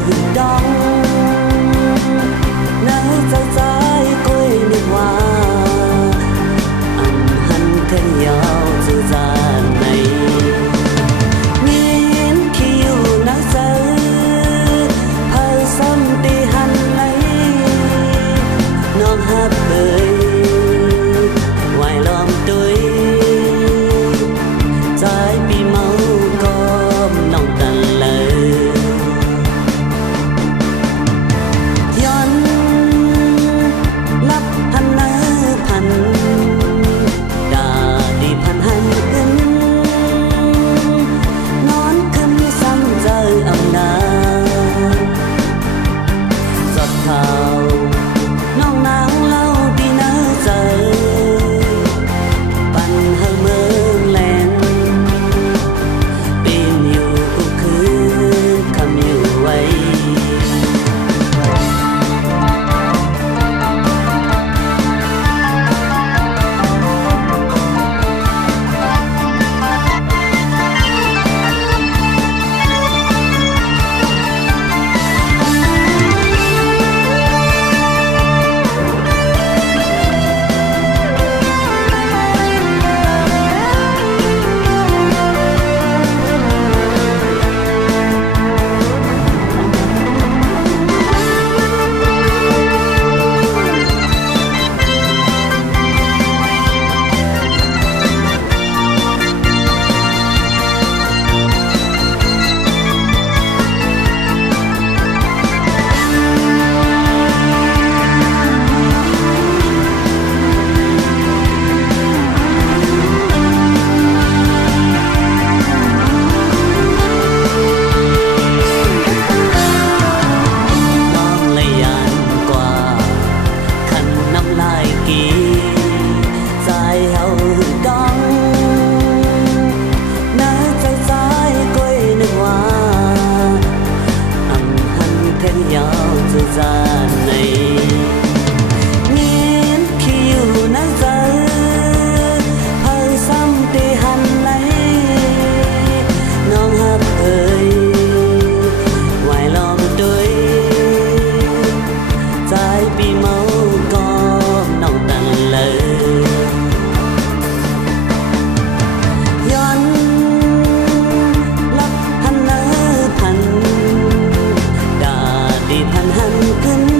hừng đông nơi dài dài quê nước hoa ăn hân khen nhau dư gian này nghiến khiêu nắng sớm hơi sớm đi hẳn lấy non hát bơi ngoài lòng tôi trái bi máu com lòng tàn lờiย้อนนับพันนาพันดาดีพันหันขึ้นนอนขึ้นซ้ำเจออำนาจจดข่าวน้องนางเล่าดีน่าเจอปันเฮเมืองแลนปีนอยู่ทุกคืนคำอยู่ไว้gian này nghiến khiêu nắng rơi hơi xăm tê hằn lấy non hát ơi ngoài lòng tôi trái bi máu có nồng tàn lờiย้อนลับพันนาพันดาดีพันหันขึ้น